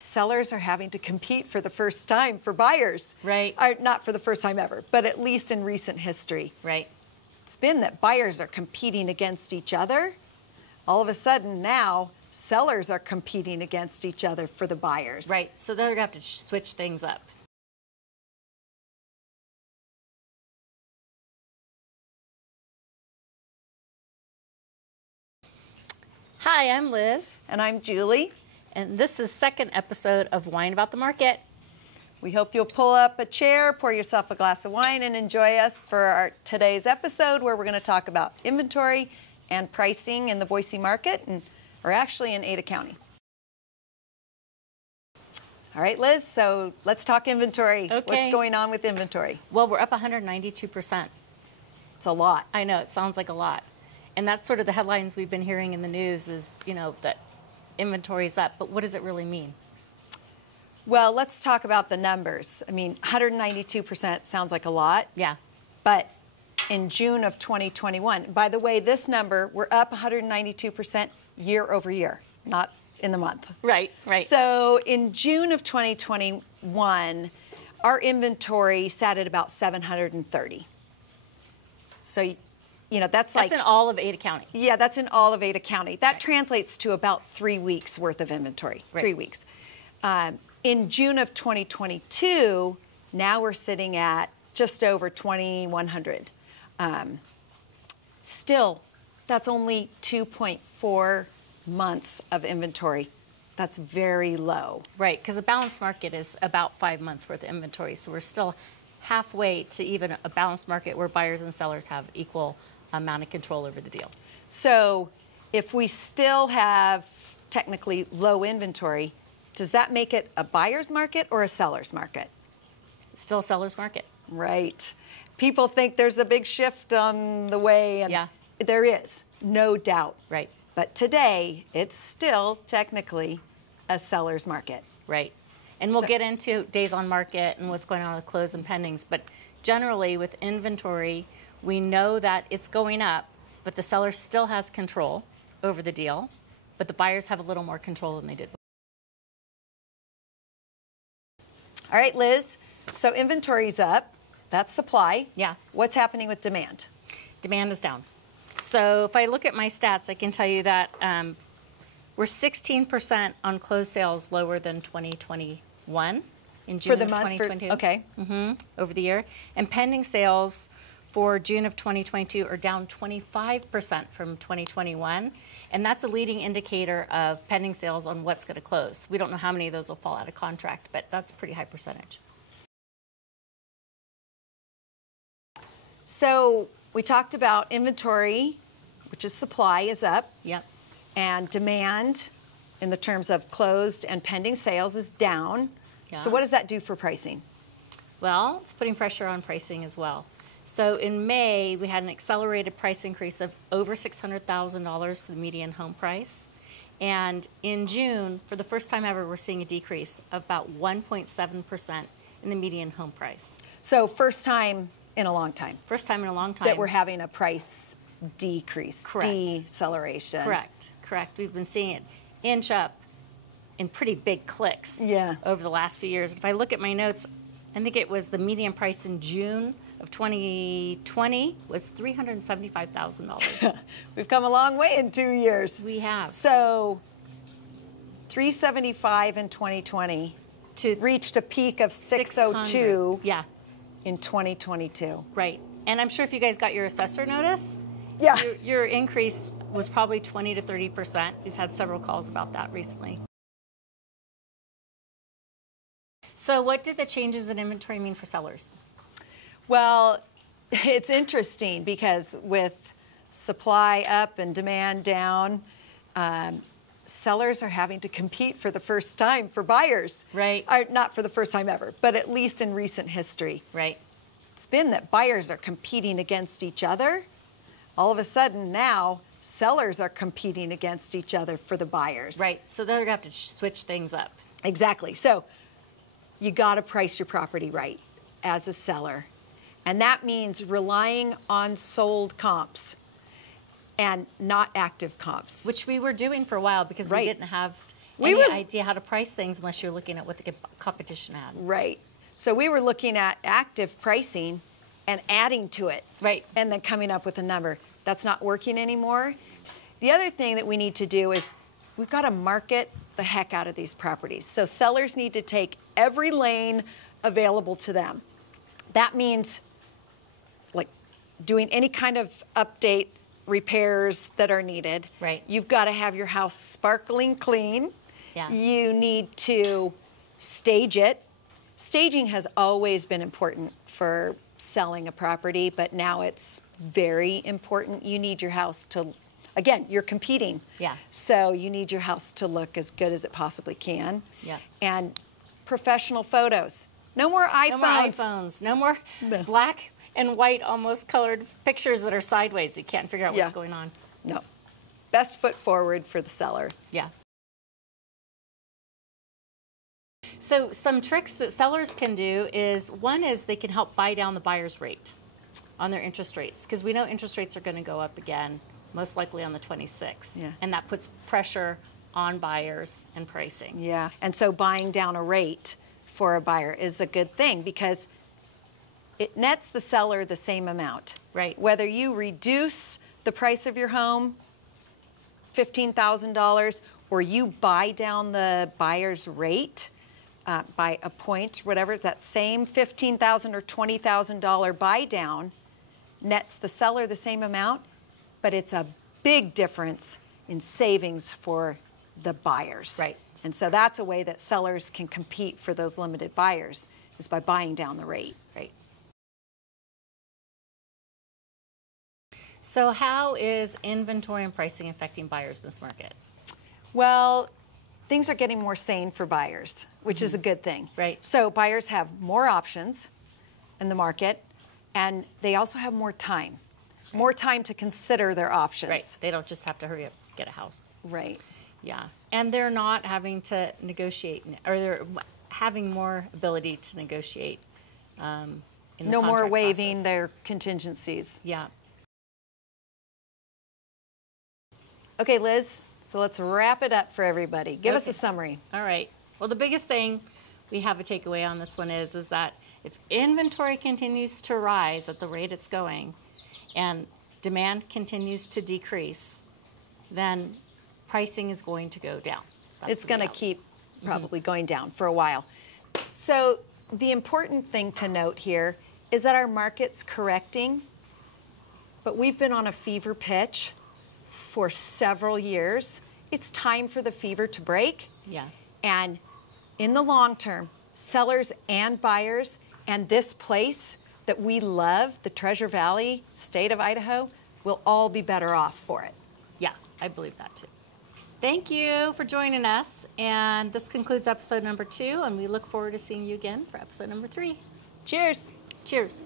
Sellers are having to compete for the first time for buyers. Right. Not for the first time ever, but at least in recent history. Right. It's been that buyers are competing against each other. All of a sudden now, sellers are competing against each other for the buyers. Right. So they're going to have to switch things up. Hi, I'm Liz. And I'm Julie. And this is the second episode of Wine About the Market. We hope you'll pull up a chair, pour yourself a glass of wine, and enjoy us for today's episode, where we're going to talk about inventory and pricing in the Boise market, or actually in Ada County. All right, Liz, so let's talk inventory. Okay. What's going on with inventory? Well, we're up 192%. It's a lot. I know, it sounds like a lot. And that's sort of the headlines we've been hearing in the news is, that inventory is up. But what does it really mean? Well, let's talk about the numbers. I mean, 192% sounds like a lot. Yeah. But in June of 2021, by the way, this number, we're up 192% year over year, not in the month. Right, right. So in June of 2021, our inventory sat at about 730. So, that's like... That's in all of Ada County. Yeah, that's in all of Ada County. That translates to about 3 weeks worth of inventory, right. 3 weeks. In June of 2022, now we're sitting at just over 2,100. Still, that's only 2.4 months of inventory. That's very low. Right, because a balanced market is about 5 months worth of inventory. So we're still halfway to even a balanced market where buyers and sellers have equal amount of control over the deal. So if we still have technically low inventory, does that make it a buyer's market or a seller's market? Still a seller's market. Right. People think there's a big shift on the way, and yeah. There is, no doubt. Right. But today, it's still technically a seller's market. Right. And we'll get into days on market and what's going on with close and pendings. But generally, with inventory, we know that it's going up, but the seller still has control over the deal, but the buyers have a little more control than they did before. All right, Liz, so inventory's up. That's supply. Yeah. What's happening with demand? Demand is down. So if I look at my stats, I can tell you that we're 16% on closed sales lower than 2021 in June for the of month 2022. Okay. Over the year. And pending sales for June of 2022 are down 25% from 2021. And that's a leading indicator of pending sales on what's going to close. We don't know how many of those will fall out of contract, but that's a pretty high percentage. So we talked about inventory, which is supply, is up. Yep. And demand, in the terms of closed and pending sales, is down. Yeah. So what does that do for pricing? Well, it's putting pressure on pricing as well. So in May, we had an accelerated price increase of over $600,000 to the median home price. And in June, for the first time ever, we're seeing a decrease of about 1.7% in the median home price. So first time in a long time. First time in a long time. That we're having a price decrease, Correct. deceleration. Correct, correct. We've been seeing it inch up in pretty big clicks over the last few years. If I look at my notes, I think it was the median price in June of 2020 was $375,000. We've come a long way in 2 years. We have. So $375 in 2020 reached a peak of $602 in 2022. Right. And I'm sure if you guys got your assessor notice, yeah, your increase was probably 20 to 30%. We've had several calls about that recently. So what did the changes in inventory mean for sellers? Well, it's interesting because with supply up and demand down, sellers are having to compete for the first time for buyers. Right. Not for the first time ever, but at least in recent history. Right. It's been that buyers are competing against each other. All of a sudden now, sellers are competing against each other for the buyers. Right. So they're going to have to switch things up. Exactly. So you got to price your property right as a seller. And that means relying on sold comps and not active comps. Which we were doing for a while because we didn't have any idea how to price things unless you're looking at what the competition had. Right. So we were looking at active pricing and adding to it. Right. And then coming up with a number. That's not working anymore. The other thing that we need to do is we've got to market the heck out of these properties. So sellers need to take every lane available to them. That means like doing any kind of update, repairs that are needed. Right. You've got to have your house sparkling clean. Yeah. You need to stage it. Staging has always been important for selling a property, but now it's very important. You need your house to, again, you're competing. Yeah. So you need your house to look as good as it possibly can. Yeah. And professional photos. No more iPhones. No more iPhones. No more black and white, almost colored pictures that are sideways. You can't figure out what's going on. No. Best foot forward for the seller. Yeah. So some tricks that sellers can do is, one is they can help buy down the buyer's rate on their interest rates, because we know interest rates are going to go up again, most likely on the 26th. Yeah. And that puts pressure on buyers and pricing. Yeah. And so buying down a rate for a buyer is a good thing because it nets the seller the same amount. Right. Whether you reduce the price of your home, $15,000, or you buy down the buyer's rate by a point, whatever, that same $15,000 or $20,000 buy down nets the seller the same amount, but it's a big difference in savings for the buyers. Right. And so that's a way that sellers can compete for those limited buyers, is by buying down the rate. Right. So how is inventory and pricing affecting buyers in this market? Well, things are getting more sane for buyers, which is a good thing. Right. So buyers have more options in the market, and they also have more time to consider their options. Right. They don't just have to hurry up, get a house. Right. Yeah. And they're not having to negotiate, or they're having more ability to negotiate in the No more contract waiving process. their contingencies. Yeah. Okay, Liz, so let's wrap it up for everybody. Give us a summary. All right. Well, the biggest thing we have a takeaway on this one is that if inventory continues to rise at the rate it's going and demand continues to decrease, then pricing is going to go down. That's It's the going to reality. keep probably going down for a while. So the important thing to note here is that our market's correcting, but we've been on a fever pitch for several years. It's time for the fever to break. Yeah. And in the long term, sellers and buyers and this place that we love, the Treasure Valley, state of Idaho, will all be better off for it. Yeah, I believe that too. Thank you for joining us. And this concludes episode number 2, and we look forward to seeing you again for episode number 3. Cheers. Cheers.